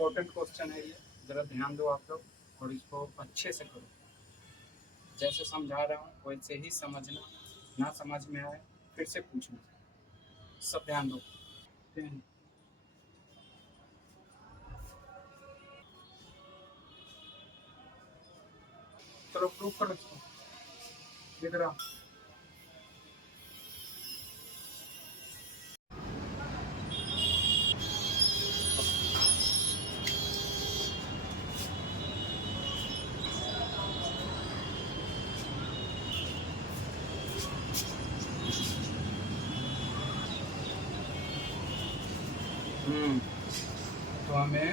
Important question है ये, ज़रा ध्यान दो आप लोग और इसको अच्छे से करो। जैसे समझा रहा हूँ वैसे ही समझना, ना समझ में आए फिर से पूछना। सब ध्यान दो। चलो प्रूफ करो इसको, लिख रहा हूँ। तो हमें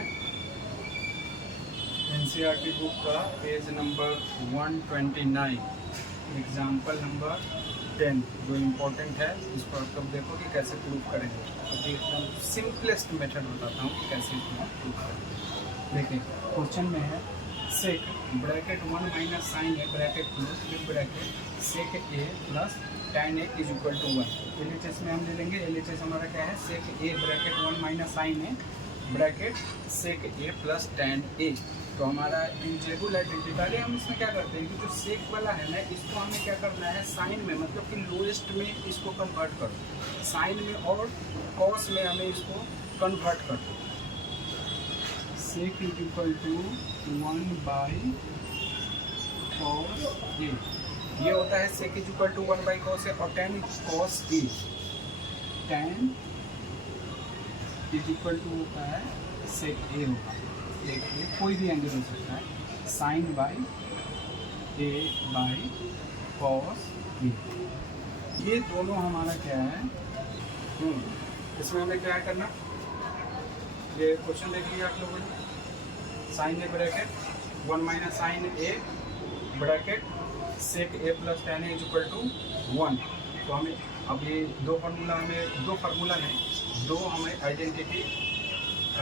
एनसीईआरटी बुक का पेज नंबर 129 एग्जाम्पल नंबर 10 जो इम्पोर्टेंट है इसको आप लोग देखो कि कैसे प्रूफ करेंगे। अभी एकदम सिंपलेस्ट मेथड बताता हूँ कि कैसे इसको प्रूफ करेंगे। देखिए क्वेश्चन में है sec bracket 1 minus sine A bracket close फिर bracket sec A plus tan A is equal to 1। LHS में हम ले लेंगे, LHS हमारा क्या है, सेक A bracket 1 minus sine A bracket sec A plus tan ए। तो हमारा इंजेबल आइडेंटिटी, पहले हम इसमें क्या करते हैं कि जो सेक वाला है ना इसको हमें क्या करना है साइन में, मतलब कि लोएस्ट में इसको कन्वर्ट करो, साइन में और कॉस में हमें इसको कन्वर्ट कर दो। Sec is equal to 1 by cos A, ये होता है sec is equal to 1 by cos A, और tan cos A, tan is equal to होता है सेक ए होगा, कोई भी एंगल हो सकता है, sine by A by cos A. ये दोनों हमारा क्या है, इसमें हमें क्या करना, ये क्वेश्चन देख लिया आप लोगों ने, sine A bracket 1 minus sine A bracket sec A plus tan A is equal to 1। तो हमें अब ये दो फार्मूला नहीं, दो हमें आइडेंटिटी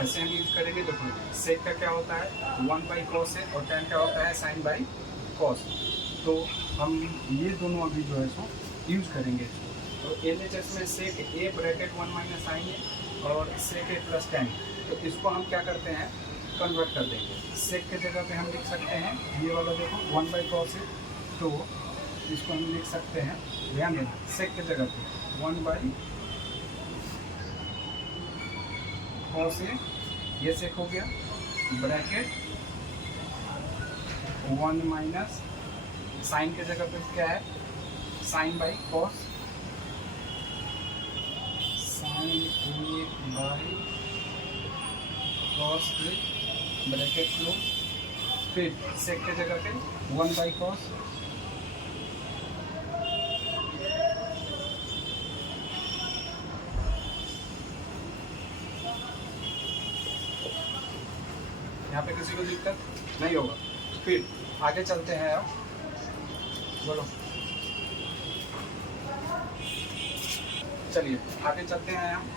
ऐसे हम यूज करेंगे। देखो सेक का क्या होता है 1 बाई कॉस है और tan का होता है साइन बाई कॉस, तो हम ये दोनों अभी जो है सो यूज करेंगे। तो LHS में सेक ए ब्रैकेट 1 माइनस साइन है और सेक ए प्लस tan, तो इसको हम क्या करते हैं कन्वर्ट कर देंगे। सेक के जगह पे हम लिख सकते हैं ये वाला देखो 1 बाई कॉस है, तो इसको हम लिख सकते हैं, ध्यान देना, सेक के जगह पे 1 बाई कॉस ए, ये सेक हो गया, ब्रैकेट 1 माइनस साइन के जगह पे क्या है sine by cos, sine A by cos A bracket close, फिर सेक के जगह पे 1 बाई कॉस, यहाँ पे किसी को दिक्कत नहीं होगा। फिर आगे चलते हैं, अब बोलो, चलिए आगे चलते हैं। हम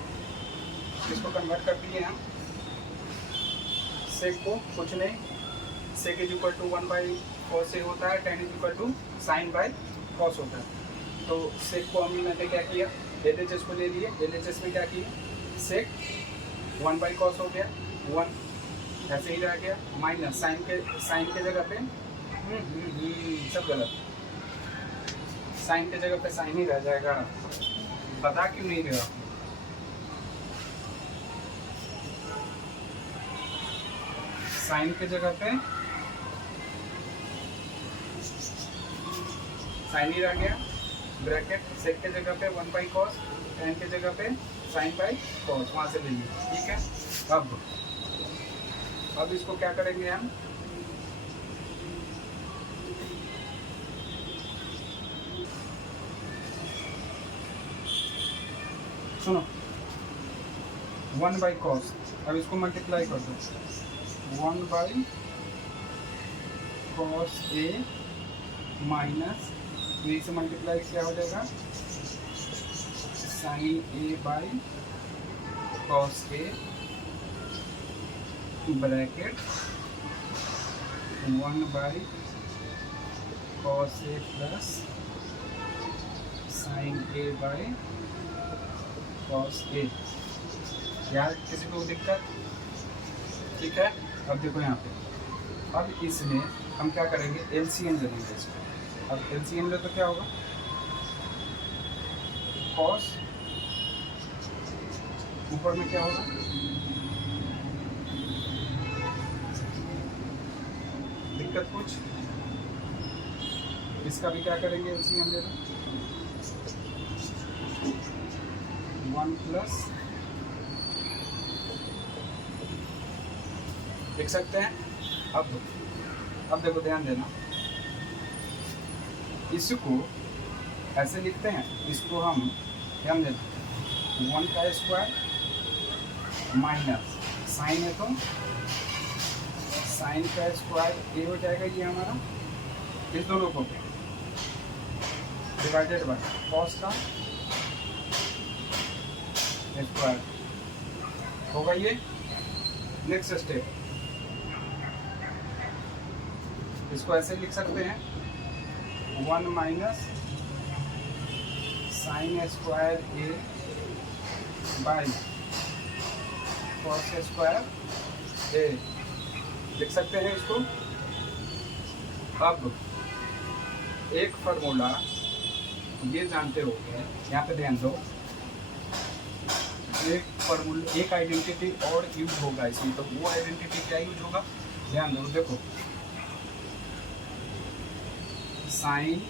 इसको कन्वर्ट कर दिए हम सेक को, कुछ नहीं, sec is equal to 1 by cos A होता है, tan is equal to sine by cos होता है। तो सेक को हमने क्या किया, LHS को ले लिए, LHS में क्या किया सेक 1 बाई कॉस हो गया 1, ऐसे ही रह गया, माइनस साइन के जगह पे सब गलत, साइन के जगह पे साइन ही रह जाएगा, बता क्यों नहीं रहा। साइन के जगह पे साइन ही रह गया, ब्रैकेट सेक के जगह पे 1 बाई कॉस, tan के जगह पे साइन बाई कॉस, वहाँ से ले लीजिए, ठीक है। अब इसको क्या करेंगे हम, सुनो 1 बाई कॉस, अब इसको मल्टीप्लाई कर दो 1 बाई कॉस ए माइनस, यही से मल्टीप्लाई क्या हो जाएगा sine A by cos A bracket 1 by cos A plus sine A by cos A. यार किसी को दिक्कत, ठीक है। अब देखो यहाँ पे, अब इसमें हम क्या करेंगे, एलसीएम ले लेंगे इसको। अब एलसीएम ले तो क्या होगा, कॉस, ऊपर में क्या होगा, दिक्कत कुछ, इसका भी क्या करेंगे, एलसीएम ले लो, 1 प्लस, देख सकते हैं। अब देखो ध्यान देना, इसको ऐसे लिखते हैं, इसको हम ध्यान देना 1 का स्क्वायर माइनस साइन है तो साइन का स्क्वायर ये हो जाएगा, ये हमारा इस दोनों को डिवाइडेड बाय कॉस का स्क्वायर होगा ये। नेक्स्ट स्टेप, इसको ऐसे लिख सकते हैं 1 minus sine square A by cos square A, लिख सकते हैं इसको। अब एक फार्मूला ये जानते हो गए, यहाँ पे ध्यान दो, एक फार्मूला, एक आइडेंटिटी और यूज होगा इसमें, तो वो आइडेंटिटी क्या यूज होगा, ध्यान दो, देखो sine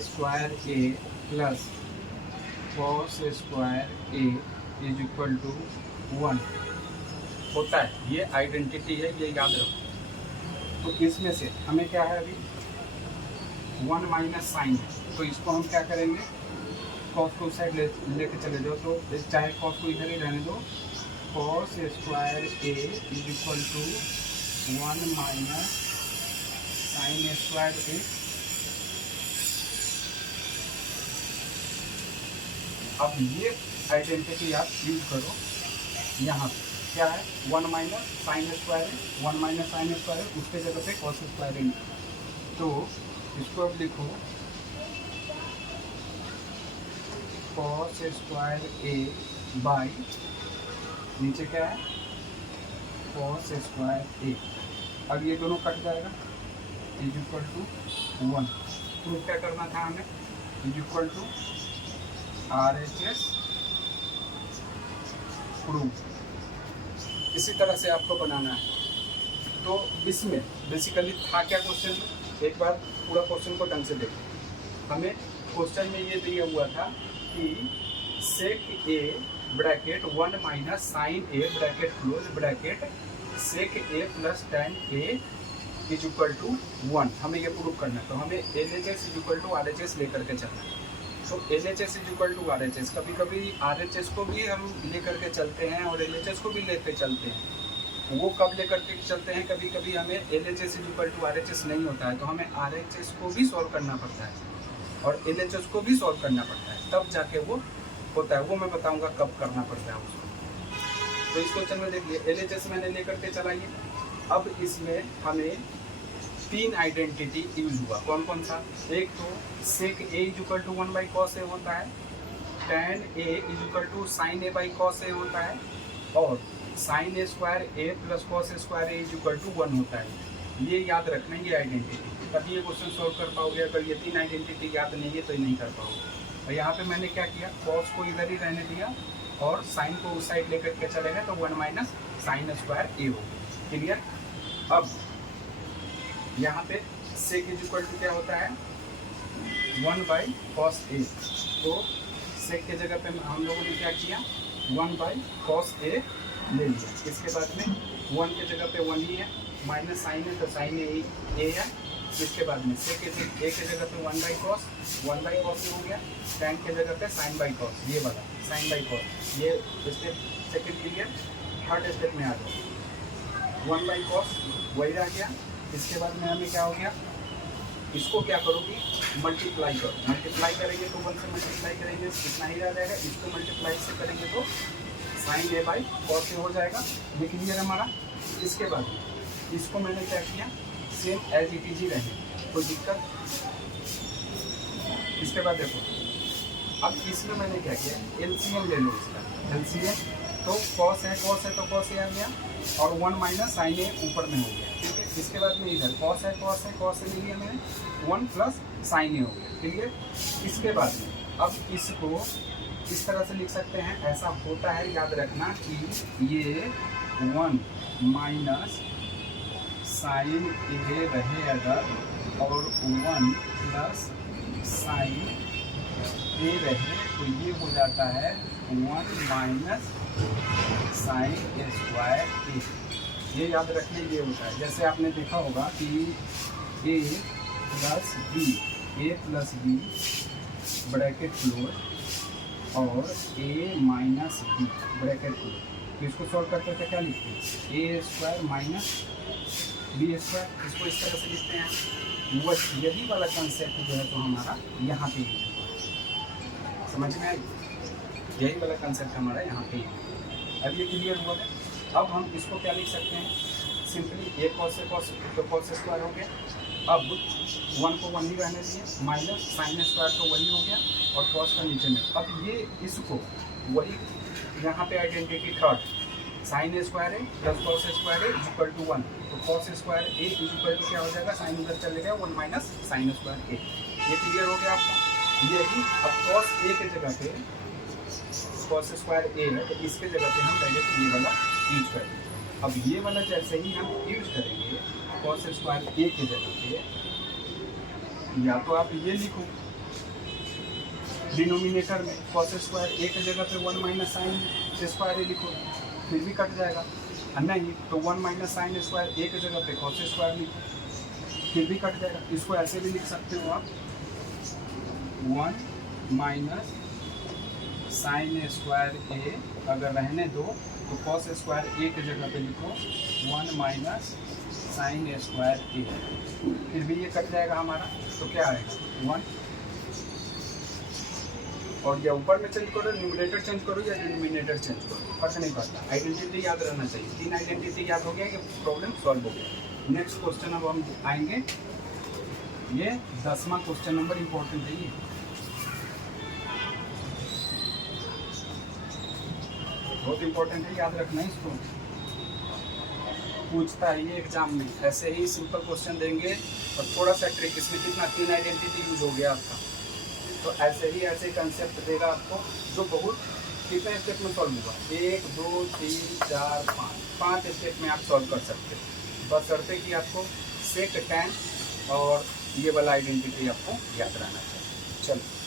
square A plus cos square A is equal to 1 होता है, ये आइडेंटिटी है, ये याद रखो। तो इसमें से हमें क्या है, अभी 1 माइनस साइन है, तो इसको हम क्या करेंगे, कॉस को साइड लेके चले जाओ, तो चाहे कॉस को इधर ही रहने दो, cos square A is equal to 1 minus sine square A. अब ये आइडेंटिटी आप यूज करो, यहाँ क्या है 1 माइनस साइन स्क्वायर है, 1 माइनस साइन स्क्वायर है, उसके जगह पे कॉस स्क्वायर है, तो इसको अब लिखो कॉस स्क्वायर ए बाई नीचे क्या है कॉस स्क्वायर ए। अब ये दोनों कट जाएगा, इज इक्वल टू 1। प्रूफ क्या करना था हमें, is equal to RHS proof, इसी तरह से आपको बनाना है। तो इसमें बेसिकली था क्या क्वेश्चन, एक बार पूरा क्वेश्चन को ढंग से देखो। हमें क्वेश्चन में ये दिया हुआ था कि sec A bracket 1 minus sine A bracket close bracket sec A plus tan A is equal to 1, हमें ये प्रूव करना है। तो हमें LHS is equal to RHS लेकर के चलना है। तो LHS is equal to RHS, कभी कभी RHS को भी हम लेकर के चलते हैं और LHS को भी लेकर चलते हैं। वो कब लेकर के चलते हैं, कभी कभी हमें LHS is equal to RHS नहीं होता है, तो हमें RHS को भी सॉल्व करना पड़ता है और LHS को भी सॉल्व करना पड़ता है, तब जाके वो होता है। वो मैं बताऊंगा कब करना पड़ता है उसको। तो इस क्वेश्चन में देखिए LHS मैंने लेकर के चलाइए। अब इसमें हमें 3 आइडेंटिटी यूज हुआ, कौन कौन सा, एक तो sec A is equal to 1 by cos A होता है, tan A is equal to sine A by cos A होता है, और sine A square A plus cos A square A is equal to 1 होता है। ये याद रखना है, ये आइडेंटिटी, तभी ये क्वेश्चन सॉल्व कर पाओगे। अगर ये 3 आइडेंटिटी याद नहीं है तो ये नहीं कर पाओगे। और यहाँ पे मैंने क्या किया, कॉस को इधर ही रहने दिया और साइन को उस साइड लेकर के चले गए, तो 1 माइनस साइन स्क्वायर ए हो। क्लियर। अब यहाँ पे सेक इज इक्वल टू क्या होता है 1 बाई कॉस ए, तो सेक के जगह पे हम लोगों ने क्या किया 1 बाई कॉस ए ले लिया। इसके बाद में 1 के जगह पे 1 ही है, माइनस साइन है तो साइन ए है। इसके बाद में सेक ए के जगह पे 1 बाई कॉस हो गया, टेन के जगह पे साइन बाई कॉस, ये वाला साइन बाई कॉस। ये step second clear. Third step में आ जाओ 1 बाई कॉस वही रह गया। इसके बाद में हमें क्या हो गया, इसको क्या करोगी मल्टीप्लाई करो, मल्टीप्लाई करेंगे तो 1 से मल्टीप्लाई करेंगे इतना ही रह जाएगा, इसको मल्टीप्लाई से करेंगे तो साइन ए बाई कॉस ए हो जाएगा। ये क्लियर हमारा। इसके बाद इसको मैंने क्या किया सेम एज इट इज ही रहे, कोई दिक्कत। इसके बाद देखो अब इसमें मैंने क्या किया एलसीएम ले लो इसका, एलसीएम तो कॉस है तो कॉस ए आ गया और 1 माइनस साइन ए ऊपर में हो गया, ठीक है। इसके बाद में इधर कॉस है ले लिया मैंने, 1 प्लस साइन ए हो गया, ठीक है। इसके बाद में अब इसको इस तरह से लिख सकते हैं, ऐसा होता है, याद रखना कि ये 1 माइनस साइन ए रहे अगर और 1 प्लस साइन ए रहे तो ये हो जाता है 1 माइनस साइन ए स्क्वायर ए। ये याद रखने ये होता है, जैसे आपने देखा होगा कि ए प्लस बी ब्रैकेट क्लोज और ए माइनस बी ब्रैकेट क्लोज, तो इसको सॉल्व करते हैं क्या लिखते हैं, ए स्क्वायर माइनस बी स्क्वायर, इसको इस तरह से लिखते हैं। वो यही वाला कंसेप्ट जो है तो हमारा यहाँ पे समझ में आई, यही वाला कंसेप्ट हमारा यहाँ पे। अब ये क्लियर हुआ है। अब हम इसको क्या लिख सकते हैं, सिंपली ए कॉस तो कॉस स्क्वायर हो गया। अब 1 को 1 ही रहने दिए, माइनस साइन स्क्वायर तो वही हो गया और कॉस का नीचे में। अब ये इसको वही यहाँ पे identity third, sine square A plus cos square A equal to 1, तो cos square A equal to क्या हो जाएगा, साइन उधर चले गया 1 माइनस साइन स्क्वायर ए। ये क्लियर हो गया आपका। यही अब कॉस ए के जगह पे कॉस स्क्वायर ए है तो इसके जगह पे हम डायरेक्ट ये वाला यूज करेंगे। अब ये वाला जैसे ही हम यूज करेंगे कॉस स्क्वायर ए के जगह पे, या तो आप ये लिखो डिनोमिनेटर में कॉस स्क्वायर ए के जगह पे 1 माइनस साइन स्क्वायर ए लिखो, फिर भी कट जाएगा। नहीं तो 1 माइनस साइन स्क्वायर ए के जगह पे कॉस स्क्वायर लिखो, फिर भी कट जाएगा। इसको ऐसे भी लिख सकते हो आप, 1 माइनस साइन स्क्वायर ए अगर रहने दो तो कॉस स्क्वायर ए के जगह पे लिखो 1 माइनस साइन स्क्वायर ए, फिर भी ये कट जाएगा हमारा। तो क्या आएगा 1, और या ऊपर में चेंज करो, न्यूमरेटर चेंज करो या डिनोमिनेटर चेंज करो, फर्क नहीं पड़ता। आइडेंटिटी याद रहना चाहिए। 3 आइडेंटिटी याद हो गया कि प्रॉब्लम सॉल्व हो गया। नेक्स्ट क्वेश्चन अब हम आएंगे, ये 10वां क्वेश्चन नंबर इम्पोर्टेंट है, ये बहुत इंपॉर्टेंट है, याद रखना है इसको। पूछता है ये एग्जाम में, ऐसे ही सिंपल क्वेश्चन देंगे और थोड़ा सा ट्रिक, इसमें कितना 3 आइडेंटिटी यूज हो गया आपका, तो ऐसे कंसेप्ट देगा आपको जो बहुत कितने स्टेप में सॉल्व होगा, 1 2 3 4 5 स्टेप में आप सॉल्व कर सकते हो, बशर्ते कि आपको सेक टैन और ये वाला आइडेंटिटी आपको याद रहना चाहिए। चलो।